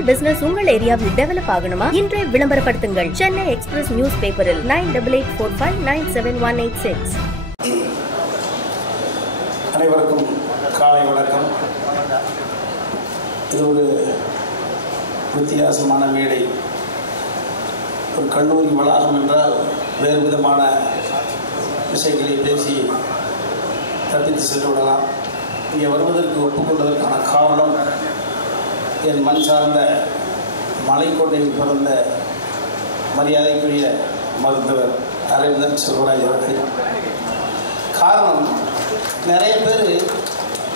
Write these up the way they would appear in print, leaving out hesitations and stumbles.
உங்கள் பிசினஸ் உங்கள் ஏரியாவில் டெவலப் ஆகணுமா? இன்றைய விளம்பரப்படுத்துங்கள். சென்னை எக்ஸ்பிரஸ் நியூஸ் பேப்பரில் 9884597186. அனைவருக்கும் காலை வணக்கம். இது ஒரு வித்தியாசமான மேடை. ஒரு கல்லூரி வளாகம் என்றால் வேறு விதமான விஷயங்களை பேசி தப்பித்து சென்று விடலாம். இங்கே வருவதற்கு ஒப்புக்கொண்டதற்கான காரணம் என் மண் சார்ந்த மலைக்கோட்டையில் பிறந்த மரியாதைக்குரிய மருத்துவர் அரவிந்தன் செல்வராஜ் அவர்கள். காரணம், நிறைய பேர்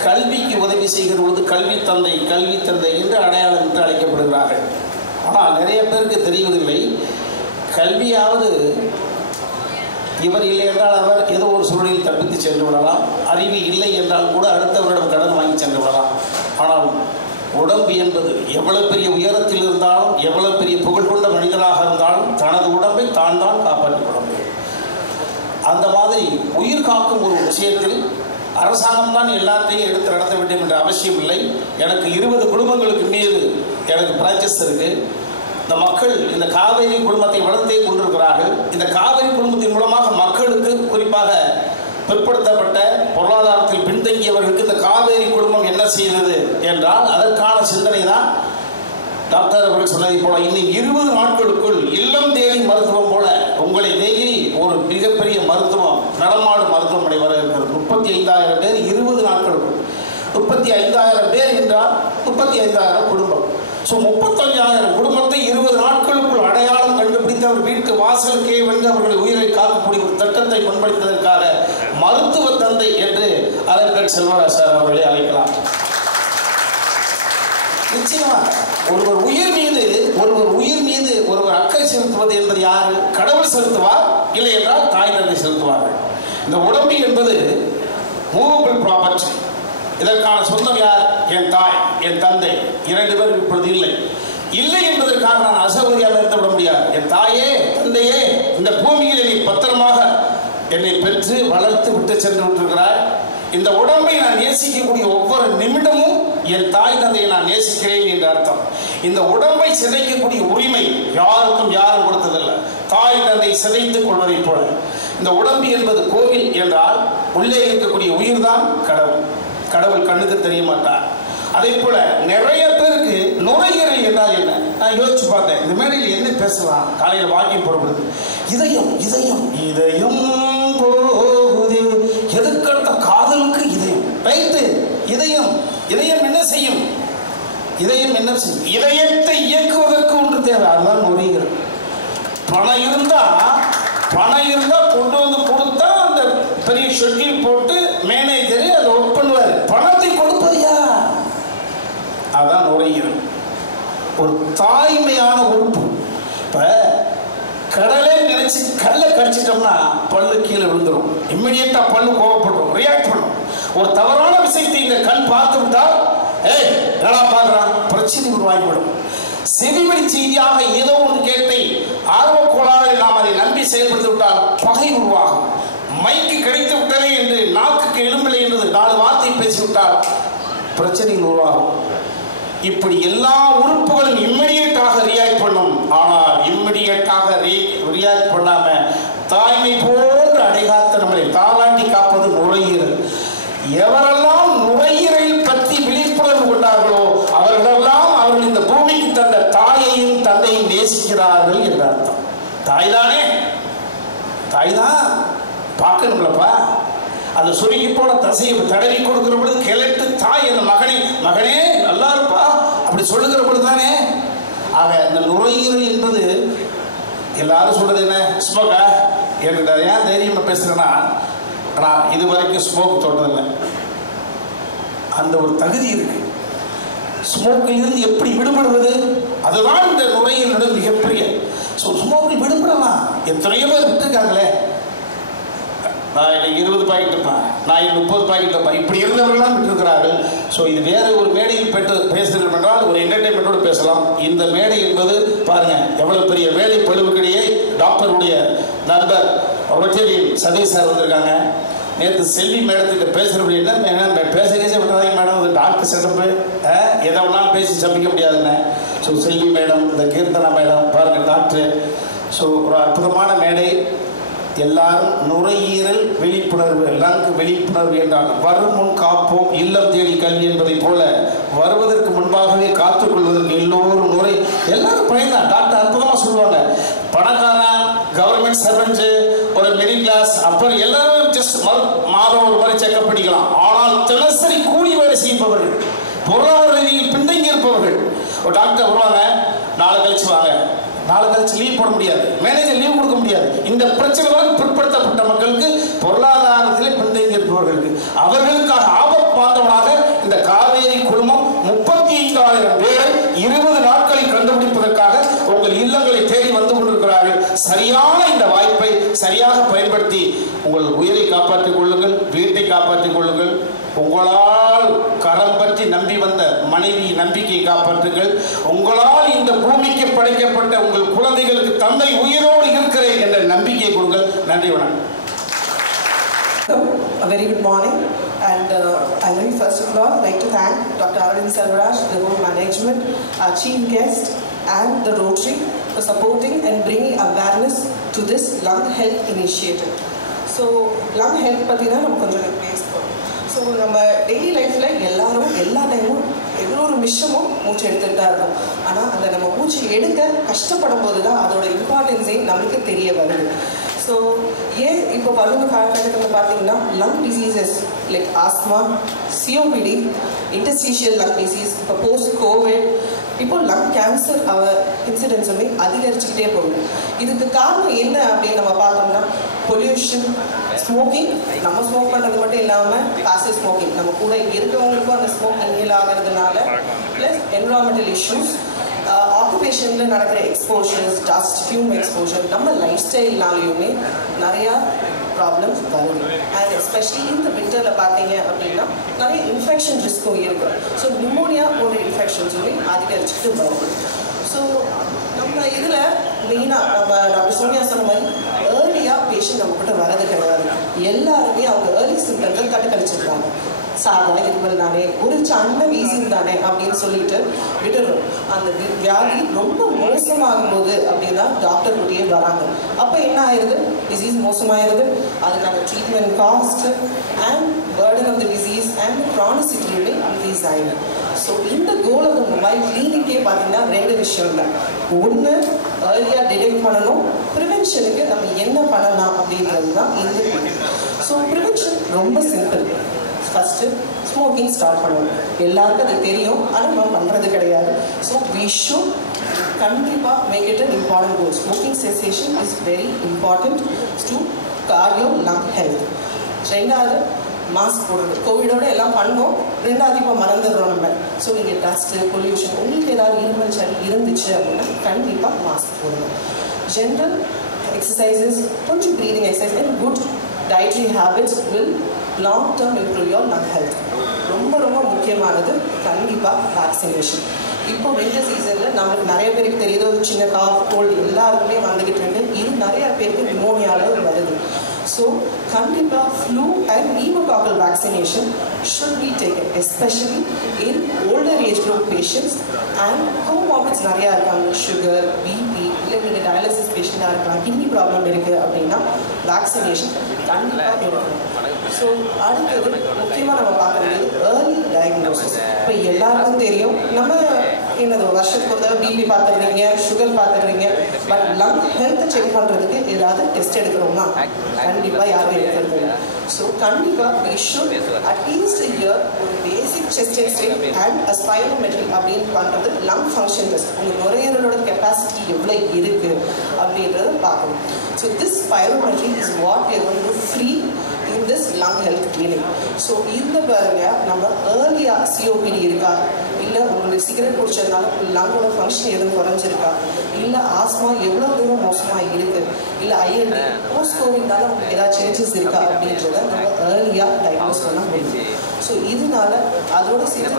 கல்விக்கு உதவி செய்கிற பொழுது கல்வி தந்தை என்று அடையாளமிட்டு அழைக்கப்படுகிறார்கள். ஆனால் நிறைய பேருக்கு தெரியவதில்லை, கல்வியாவது இவர் இல்லை என்றால் அவர் ஏதோ ஒரு சூழலில் தப்பித்து சென்று விடலாம். அறிவு இல்லை என்றால் கூட அடுத்தவரிடம் கடன் வாங்கி சென்று விடலாம். ஆனால் உடம்பு என்பது எவ்வளவு பெரிய உயரத்தில் இருந்தாலும், எவ்வளவு பெரிய புகழ் கொண்ட மனிதனாக இருந்தாலும் தனது உடம்பை தான் காப்பாற்றிக் கொள்ள முடியும். அந்த மாதிரி உயிர் காக்கும் ஒரு விஷயத்தில் அரசாங்கம் தான் எல்லாத்தையும் எடுத்து நடத்த வேண்டும் என்ற அவசியம் இல்லை. எனக்கு 20 குடும்பங்களுக்கு மீது எனக்கு பிரான்ச்சஸ் இருக்கு. இந்த மக்கள் இந்த காவேரி குடும்பத்தை வளர்த்தே கொண்டிருக்கிறார்கள். இந்த காவேரி குடும்பத்தின் மூலமாக மக்களுக்கு, குறிப்பாக பிற்படுத்தப்பட்ட பொருளாதாரத்தில் பின்தங்கியவர்களுக்கு இந்த காவேரி குடும்பம் என்ன செய்கிறது என்றால் அதற்கான சிந்தனை தான் டாக்டர் அவர்கள் சொன்னதை போல இன்னும் 20 நாட்களுக்குள் இல்லம் தேடி மருத்துவம் போல உங்களை தேடி ஒரு மிகப்பெரிய மருத்துவம், நடமாடும் மருத்துவமனை வர இருக்கிறது. 35,000 பேர் 20 நாட்களுக்குள். 35,000 பேர் என்றால் 35,000 குடும்பம். ஸோ 35,000 குடும்பத்தை 20 நாட்களுக்குள் அடையாளம் கண்டுபிடித்து அவர் வீட்டு வாசலுக்கே வந்து அவர்களை உயிரை காக்கக்கூடிய ஒரு திட்டத்தை முன்படுத்துவதற்காக மருத்துவ தந்தை என்று அரவிந்தன் செல்வராஜ் சார் அவர்களை அழைக்கலாம். நிச்சயமா ஒருவர் உயிர் மீது ஒருவர் அக்கறை செலுத்துவது என்பது யாரு? கடவுள் செலுத்துவார், இல்லை என்றால் தாய் தந்தை செலுத்துவார்கள். இந்த உடம்பு என்பது மூவபிள் ப்ராப்பர்ட்டி. இதற்கான சொந்தம் யார்? என் தாய், என் தந்தை. 2 பேர் இப்பொழுது இல்லை என்பதற்காக நான் அசௌகரியாக இருந்து விட முடியாது. என் தாயே, தந்தையே, இந்த பூமியில் என்னை பத்திரமாக என்னை பெற்று வளர்த்து விட்டு சென்று விட்டிருக்கிறார். இந்த உடம்பை நான் நேசிக்கக்கூடிய ஒவ்வொரு நிமிடமும் என் தாய் தந்தையை நான் நேசிக்கிறேன் என்ற அர்த்தம். இந்த உடம்பை சிதைக்கக்கூடிய உரிமை யாரும் கொடுத்ததில்லை. தாய் தந்தை சிதைத்துக் கொள்வதை போல இந்த உடம்பு என்பது கோவில் என்றால் உள்ளே இருக்கக்கூடிய உயிர் தான் கடவுள். கடவுள் கண்ணுக்கு தெரிய மாட்டார். அதே போல நிறைய பேருக்கு நுரையீரல் என்றால் என்ன? நான் யோசிச்சு பார்த்தேன், இந்த மேடையில் என்ன பேசலாம்? காலையில் வாக்கிங் போடுறது இதயம் போகுது, எதுக்கடுத்த காதலுக்கு இதயம். ரைட்டு, இதயம் என்ன செய்யும்? இதயத்தை இயக்குவதற்கு ஒன்று தேவை, அதுதான் நுரையீரல். பணம் இருந்தா கொண்டு வந்து கொடுத்தா அந்த பெரிய ஷெட்யூல் போட்டு மேனேஜர் அதை ஒர்க் பண்ணுவார். பணத்தை கொடுப்பது யார்? அதான் நுரையீரல். ஒரு தாய்மையான உறுப்பு. இப்ப கடலே நினைச்சு கல்லை கடிச்சிட்டோம்னா பல்லு கீழே விழுந்துடும். இம்மிடியட்டா பல்லு கோவப்படும், ரியாக்ட் பண்ணும். ஒரு தவறான விஷயத்தை இந்த கண் பார்த்து விட்டால் நல்லா பார்க்கிறான், பிரச்சனை உருவாகிவிடும். செவிவழி செய்தியாக ஏதோ ஒன்று கேட்டை ஆர்வ கோளாறில் நாம் அதை நம்பி செயல்படுத்தி விட்டால் பகை உருவாகும். மைக்கு கிடைத்து விட்டதே என்று நாக்குக்கு எலும்பில்லை என்று 4 வார்த்தை பேசிவிட்டால் பிரச்சனை உருவாகும். இப்படி எல்லா உறுப்புகளும் இம்மிடியட்டாக ரியாக்ட் பண்ணும். ஆனால் இம்மிடியட்டாக ரியாக்ட் பண்ணாம தாய்மை போன்ற அடைகாத்த நம்மளை தாளாண்டி காப்பது நுரையீரல். எவரெல்லாம் நுரையீரல் பற்றி விழிப்புணர்வு கொண்டார்களோ அவர்களெல்லாம் அவர்கள் இந்த பூமிக்கு தந்த தாயையும் தந்தையும் நேசிக்கிறார்கள் என்ற அர்த்தம். தாய் தான் பார்க்கணுங்களப்பா. அந்த சுருங்கி போன தசையை தடவி கொடுக்கிற பொழுது கிளட்டு தாய் அந்த மகனே நல்லா இருப்பா அப்படி சொல்லுகிற பொழுது தானே. ஆக இந்த நுரையீரல் என்பது எல்லாரும் சொல்றது என்ன? ஸ்மோக்கா எனக்கு ஏன் தைரியமா பேசுறேன்னா, நான் இதுவரைக்கும் ஸ்மோக் தொட்டதில்லை. அந்த ஒரு தகுதி இருக்கு. ஸ்மோக்கில் இருந்து எப்படி விடுபடுவது? அதுதான் இந்த நுரையீரல் மிகப்பெரிய. ஸ்மோக்கில் விடுபடலாம். எத்தனையோ பேர் விட்டுருக்காங்களே. நான் எனக்கு 20 பாக்கெட் இருப்பேன், நான் 30 பாக்கெட் இருப்பேன், இப்படி இருந்தவர்கள்லாம் விட்டுருக்கிறார்கள். ஸோ இது வேற ஒரு மேடையில் பேசுகிறோம் என்றால் ஒரு என்டர்டைன்மெண்டோடு பேசலாம். இந்த மேடை என்பது பாருங்க எவ்வளவு பெரிய வேலை பழுவுக்கிடையே டாக்டருடைய நண்பர் ரொட்டேரியன் சதீஷ் சார் வந்திருக்காங்க. நேற்று செல்வி மேடத்துக்கு பேசுகிறப்படி என்ன பேச விட்டாங்க மேடம், டாக்டர் செட்டப்பு எதை ஒன்றாலும் பேசி சமைக்க முடியாதுன்னு. ஸோ செல்வி மேடம், இந்த கீர்த்தனா மேடம் பாருங்கள், டாக்டர். ஸோ ஒரு அற்புதமான மேடை. எல்லாரும் நுரையீரல் விழிப்புணர்வு, லங் விழிப்புணர்வு என்றால் வரும் முன் காப்போம் இல்லம் தேடி கல்வி என்பதை போல வருவதற்கு முன்பாகவே காத்துக்கொள்வதற்கு எல்லோரும் எல்லாரும் பயன்தான். டாக்டர் அற்புதமாக சொல்லுவாங்க. பணக்காரன், கவர்மெண்ட் சர்வெண்ட், ஒரு மிடில் கிளாஸ், அப்புறம் எல்லாரும் ஜஸ்ட் மாதம் ஒரு மாதிரி செக்அப் பண்ணிக்கலாம். ஆனால் தினசரி கூலி வேலை செய்பவர்கள், பொருளாதார ரீதியில் பின்தங்கி இருப்பவர்கள், ஒரு டாக்டர் வருவாங்க, நாளை கழிச்சு வாங்க, நாளை கழிச்சு லீவ் போட முடியாது, மேனேஜர் லீவ் கொடுக்க முடியாது. இந்த பிரச்சனைகளால் பிற்படுத்தப்பட்ட மக்களுக்கு, பொருளாதாரத்திலே பின்தங்கி இருப்பவர்களுக்கு, அவர்களுக்காக ஆபத்து பார்த்தவனாக இந்த காவேரி குழுமம் 35,000 பேரை 20 நாட்களில் கண்டுபிடிப்பதற்காக உங்கள் இல்லங்களை தேடி வந்து கொண்டிருக்கிறார்கள். சரியான இந்த வாய்ப்பை சரியாக பயன்படுத்தி உங்கள் உயிரை காப்பாற்றிக் கொள்ளுங்கள், வீட்டை காப்பாற்றிக் கொள்ளுங்கள். உங்களால் கரம் பற்றி நம்பி வந்த மனைவி நம்பிக்கை காப்பாற்றுங்கள். உங்களால் இந்த பூமிக்கு படைக்கப்பட்ட உங்கள் குழந்தைகளுக்கு தந்தை உயிரோடு இருக்கிறேன் என்ற நம்பிக்கை கொடுங்கள். நன்றி, வணக்கம். A very good morning, and I very first of all like to thank Dr. Arvind Selvaraj, the whole management, our chief guest, and the Rotary for supporting and bringing awareness to this lung health initiative. So lung health pathina nam konjam பேசுவோம். So நம்ம daily லைஃப்பில் எல்லாரும் எல்லா டைமும் எவ்வளோ ஒரு நிமிஷமும் மூச்சு எடுத்துகிட்டு தான் இருக்கும். ஆனால் அந்த நம்ம மூச்சு எடுக்க கஷ்டப்படும் போது தான் அதோட இம்பார்ட்டன்ஸே நம்மளுக்கு தெரிய வருது. ஸோ ஏன் இப்போ வருங்க காலகட்டத்தில் பார்த்தீங்கன்னா lung diseases like asthma, COPD, interstitial lung disease, இப்போ போஸ்ட் கோவிட், இப்போ லங் கேன்சர் இன்சிடென்ட்ஸுமே அதிகரிச்சுக்கிட்டே போகுது. இதுக்கு காரணம் என்ன அப்படின்னு நம்ம பார்த்தோம்னா பொல்யூஷன், ஸ்மோக்கிங். நம்ம ஸ்மோக் பண்ணுறது மட்டும் இல்லாமல் பாசிவ் ஸ்மோக்கிங், நம்ம கூட இருக்கிறவங்களுக்கும் அந்த ஸ்மோக் இன்ஹேல் ஆகிறதுனால, ப்ளஸ் என்விரான்மெண்டல் இஷ்யூஸ், ஆக்குபேஷனில் நடக்கிற எக்ஸ்போஷர்ஸ், டஸ்ட், ஹியூம் எக்ஸ்போஷர், நம்ம லைஃப் ஸ்டைல்னாலையுமே நிறையா ப்ராப்ளம்ஸ் வருது. அண்ட் எஸ்பெஷலி இந்த விண்டரில் பார்த்தீங்க அப்படின்னா நிறைய இன்ஃபெக்ஷன் ரிஸ்க்கும் இருக்குது. ஸோ நிமோனியா போன்ற இன்ஃபெக்ஷன்ஸுமே அதிகரிச்சுட்டு வருது. ஸோ நம்ம இதில் மெயினாக நம்ம டாக்டர் சோனியா சொன்ன மாதிரி ஏர்லியாக பேஷண்ட் நம்மக்கிட்ட வரது கிடையாது. எல்லாருமே அவங்க ஏர்லி சிம்டம்ஸை கட்டுக்கழிச்சிருக்காங்க. சாதா இருமல் தானே, ஒரு சின்ன வீசிங் தானே அப்படின்னு சொல்லிட்டு விட்டுரும். அந்த வியாதி ரொம்ப மோசமாகும் போது அப்படின்னா டாக்டர் கூடயே வராங்க. அப்போ என்ன ஆயிடுது, டிசீஸ் மோசமாயிருது. அதுக்கான treatment cost and burden of the disease and க்ரானிசிட்டியுமே இன்க்ரீஸ் ஆகிடும். ஸோ இந்த கோல் ஆஃப் த மொபைல் கிளினிக்கே பார்த்தீங்கன்னா 2 விஷயம் தான். ஒன்று, ஏர்லியாக டிடெக்ட் பண்ணணும். ப்ரிவென்ஷனுக்கு நம்ம என்ன பண்ணலாம் அப்படின்றது தான் இந்த கிளினிக். ஸோ ப்ரிவென்ஷன் ரொம்ப சிம்பிள். ஃபஸ்ட்டு ஸ்மோக்கிங் ஸ்டார்ட் பண்ணுவோம். எல்லாருக்கும் அது தெரியும், ஆனால் நம்ம பண்ணுறது கிடையாது. ஸோ வி ஷுட் கண்டிப்பாக make it an important goal. Smoking cessation is very important to cardio lung health. ரெண்டாவது, மாஸ்க் போடுறது. கோவிடோட எல்லாம் பண்ணோம், ரெண்டாவது இப்போ மறந்துடுறோம் நம்ம. ஸோ நீங்கள் டஸ்ட்டு, பொல்யூஷன், உங்களுக்கு ஏதாவது இருமல் சளி இருந்துச்சு அப்படின்னா கண்டிப்பாக மாஸ்க் போடணும். ஜென்ரல் எக்ஸசைசஸ், கொஞ்சம் breathing exercise and good dietary habits will long term improve your lung health. ரொம்ப ரொம்ப முக்கியமானது கண்டிப்பாக வேக்சினேஷன். இப்போ வின்டர் சீசனில் நம்மளுக்கு நிறைய பேருக்கு தெரியுது, ஒரு சின்ன காஃப், கோல்டு எல்லாருக்குமே வந்துக்கிட்டு இருக்கு. இது நிறைய பேருக்கு நிமோனியாவில் வருது. ஸோ கண்டிப்பாக flu and pneumococcal vaccination should be taken, especially in older age group patients and comorbids நிறையா இருக்காங்க. சுகர், பிபி, இல்லை நீங்கள் டயாலிசிஸ் பேஷண்ட்டாக இருக்கலாம், கிட்னி ப்ராப்ளம் இருக்குது அப்படின்னா வேக்சினேஷன் கண்டிப்பாக எடுக்கணும். ஸோ அடுத்தது முக்கியமாக நம்ம பார்க்குறது ஏர்லி டயக்னோசிஸ். இப்போ எல்லாருக்கும் தெரியும், நம்ம என்னது வருஷத்துக்கு ஒரு பிபி பார்த்துடுறீங்க, சுகர் பார்த்துடுறீங்க, பட் லங் ஹெல்த்தை செக் பண்ணுறதுக்கு ஏதாவது டெஸ்ட் எடுக்கிறோமா? கண்டிப்பாக யாரும் எடுக்கிறது இல்லை. ஸோ கண்டிப்பாக we should at least a year ஒரு பேசிக் செஸ்ட் எக்ஸ்ரே அண்ட் ஸ்பைரோமெட்ரி அப்படின்னு பண்ணுறது லங் ஃபங்க்ஷன் டெஸ்ட். உங்கள் நுரையீரலோட கெப்பாசிட்டி எவ்வளோ இருக்குது அப்படின்றத பார்க்கணும். So this spirometry is what we are going to free in this lung health clinic. So இந்த பாருங்க, நம்ம ஏர்லியாக சிஓபிடி இருக்கா, இல்லை உங்களுக்கு சிகரெட் குடிச்சதுனால லங்கோட ஃபங்க்ஷன் எதுவும் குறைஞ்சிருக்கா, இல்லை ஆஸ்மா எவ்வளோ தூரம் மோசமாக இருக்குது, இல்லை ஐஎல்டி போஸ்ட் கோவிட்னால உங்களுக்கு ஏதாவது சேஞ்சஸ் இருக்கா அப்படின்றத நம்ம ஏர்லியாக டயக்னோஸ் பண்ண முடியும். ஸோ இதனால அதோட சேர்த்து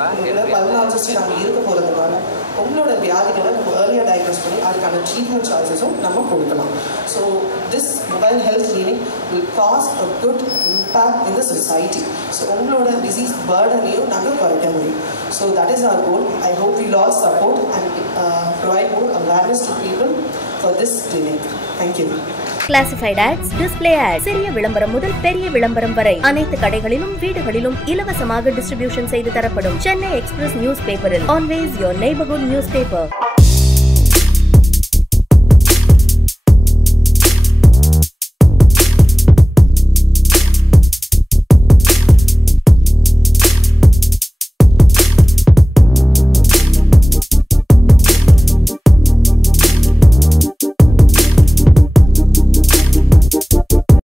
14 சிஸ்டம் நம்ம இருக்க போகிறதுனால உங்களோட வியாதிகளை நம்ம ஏர்லியாக டயக்னோஸ் பண்ணி அதுக்கான ட்ரீட்மெண்ட் சார்ஜஸும் நம்ம கொடுக்கலாம். So this mobile health clinic will cause a good impact in the society. So உங்களோட disease burden நாங்கள் குறைக்க முடியும். So that is our goal. I hope we all support and awareness to people for this clinic. Thank you. Classified ads, display ads, சிறிய விளம்பரம் முதல் பெரிய விளம்பரம் வரை அனைத்து கடைகளிலும் வீடுகளிலும் இலவசமாக டிஸ்ட்ரிபியூஷன் செய்து தரப்படும் சென்னை எக்ஸ்பிரஸ் நியூஸ் பேப்பரில் always your neighbourhood news paper.